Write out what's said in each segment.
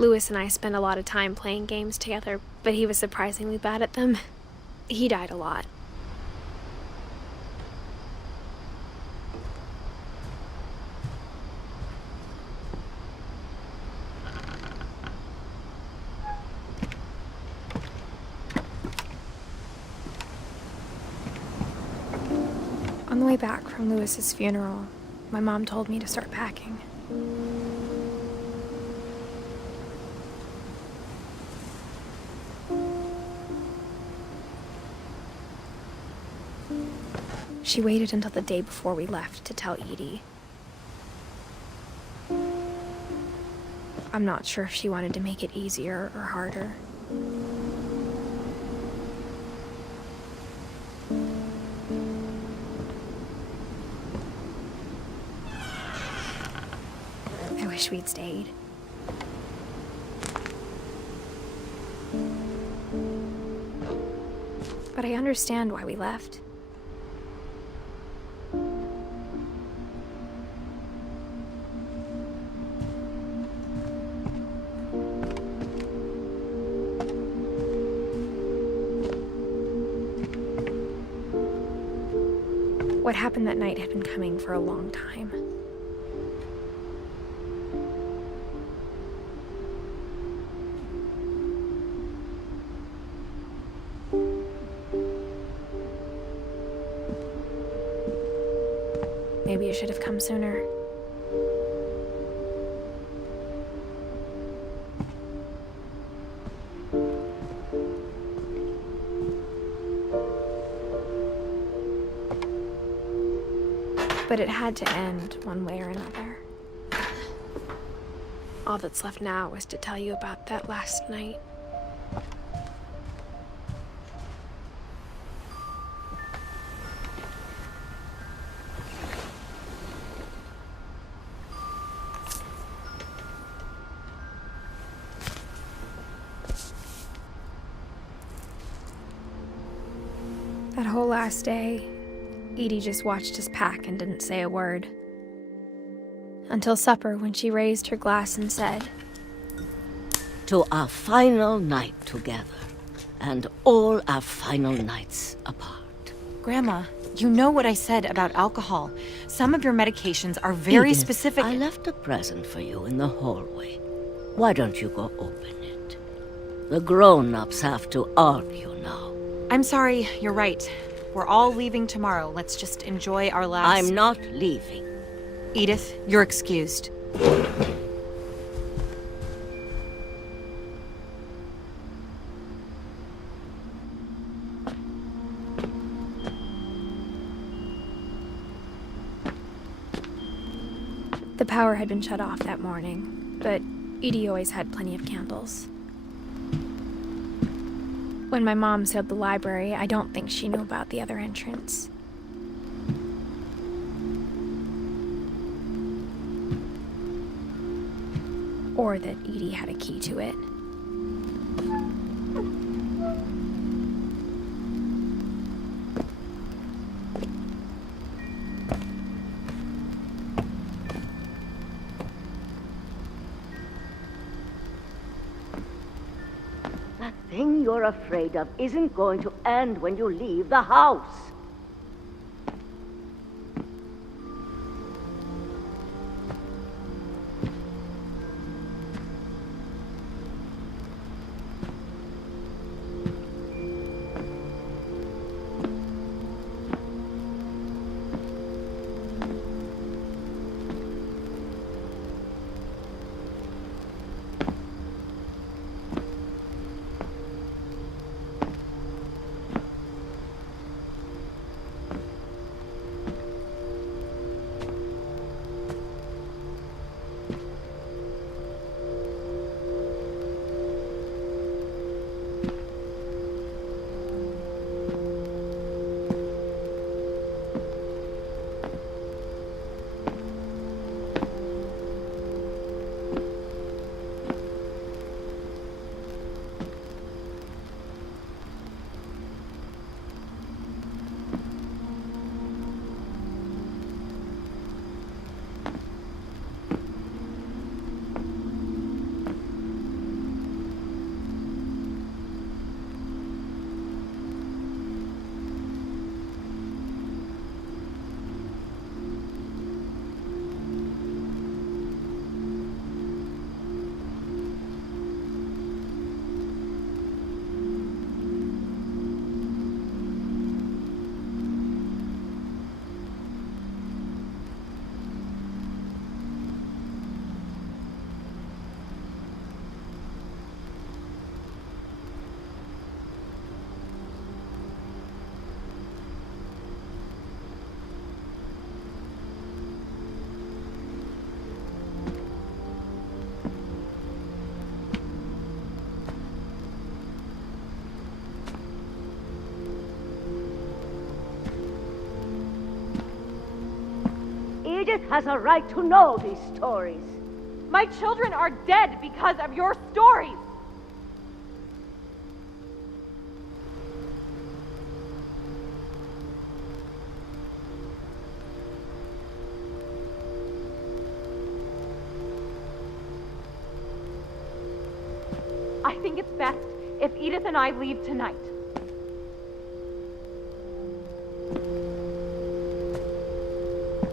Lewis and I spent a lot of time playing games together, but he was surprisingly bad at them. He died a lot. On the way back from Lewis's funeral, my mom told me to start packing. She waited until the day before we left to tell Edie. I'm not sure if she wanted to make it easier or harder. I wish we'd stayed. But I understand why we left. What happened that night had been coming for a long time. Maybe it should have come sooner. But it had to end one way or another. All that's left now is to tell you about that last night. That whole last day, Edie just watched us pack and didn't say a word. Until supper, when she raised her glass and said, "To our final night together, and all our final nights apart." Grandma, you know what I said about alcohol. Some of your medications are very Edith, specific. I left a present for you in the hallway. Why don't you go open it? The grown-ups have to argue now. I'm sorry, you're right. We're all leaving tomorrow. Let's just enjoy our last... I'm not leaving. Edith, you're excused. the power had been shut off that morning, but Edie always had plenty of candles. When my mom sealed the library, I don't think she knew about the other entrance. Or that Edie had a key to it. That thing you're afraid of isn't going to end when you leave the house. Edith has a right to know these stories. My children are dead because of your stories! I think it's best if Edith and I leave tonight.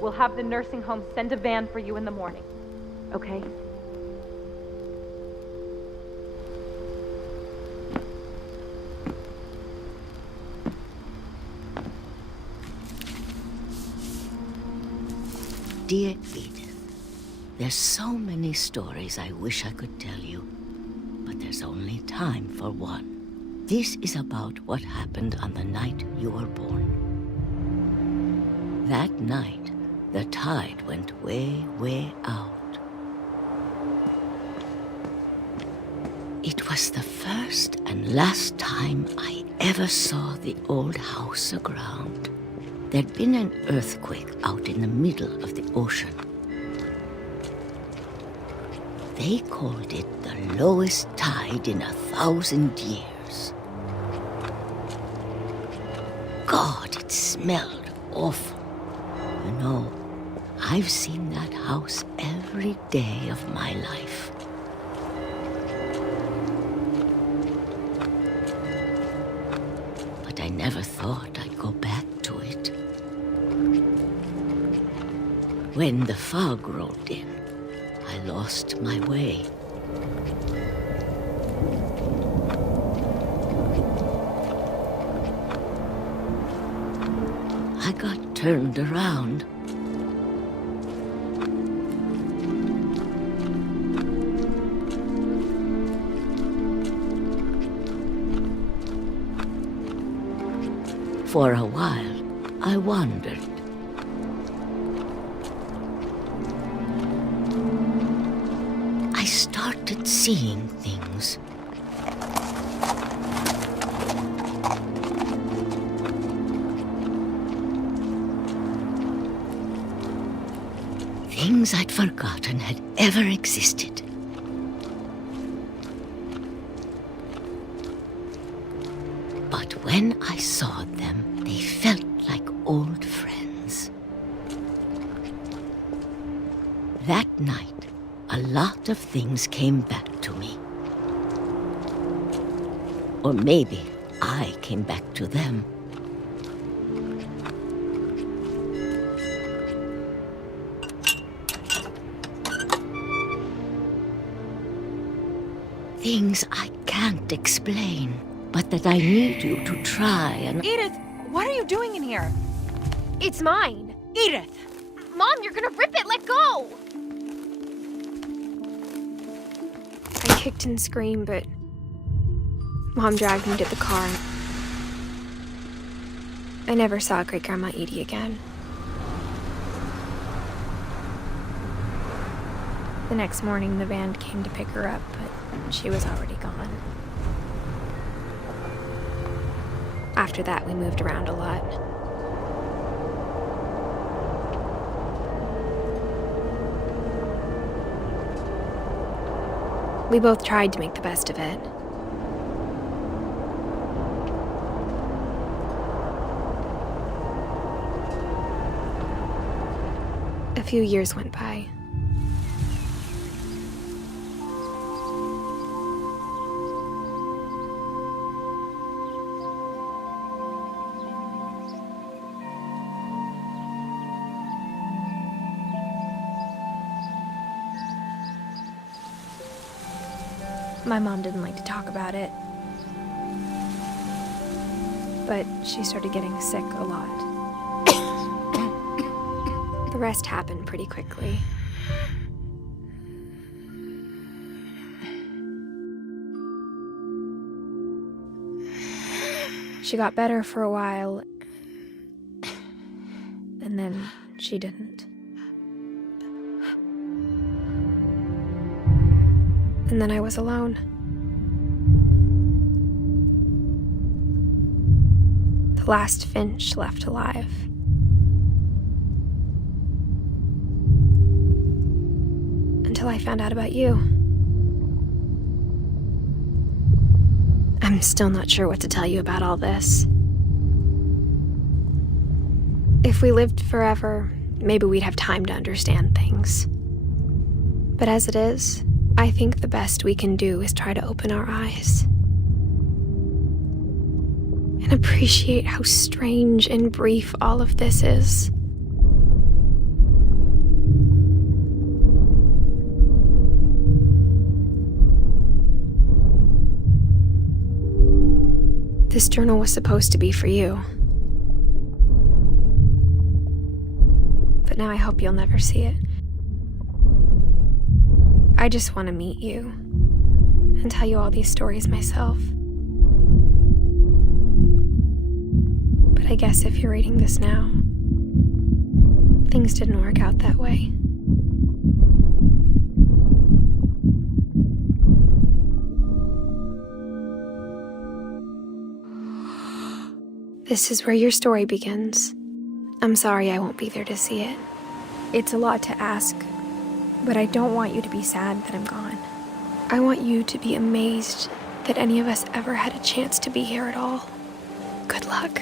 We'll have the nursing home send a van for you in the morning, okay? Dear Edith, there's so many stories I wish I could tell you, but there's only time for one. This is about what happened on the night you were born. That night, the tide went way, way out. It was the first and last time I ever saw the old house aground. There'd been an earthquake out in the middle of the ocean. They called it the lowest tide in 1,000 years. God, it smelled awful. You know, I've seen that house every day of my life. But I never thought I'd go back to it. When the fog rolled in, I lost my way. I got turned around. For a while, I wandered. I started seeing things. Things I'd forgotten had ever existed. But when I saw them, they felt like old friends. That night, a lot of things came back to me. Or maybe I came back to them. Things I can't explain, but that I need you to try and... Edith, what are you doing in here? It's mine. Edith! Mom, you're gonna rip it. Let go! I kicked and screamed, but Mom dragged me to the car. I never saw Great-Grandma Edie again. The next morning, the van came to pick her up, but she was already gone. After that, we moved around a lot. We both tried to make the best of it. A few years went by. My mom didn't like to talk about it, but she started getting sick a lot. The rest happened pretty quickly. She got better for a while, and then she didn't. And then I was alone. The last Finch left alive. until I found out about you. I'm still not sure what to tell you about all this. If we lived forever, maybe we'd have time to understand things. But as it is, I think the best we can do is try to open our eyes and appreciate how strange and brief all of this is. This journal was supposed to be for you. But now I hope you'll never see it. I just want to meet you and tell you all these stories myself. But I guess if you're reading this now, things didn't work out that way. This is where your story begins. I'm sorry I won't be there to see it. It's a lot to ask, but I don't want you to be sad that I'm gone. I want you to be amazed that any of us ever had a chance to be here at all. Good luck.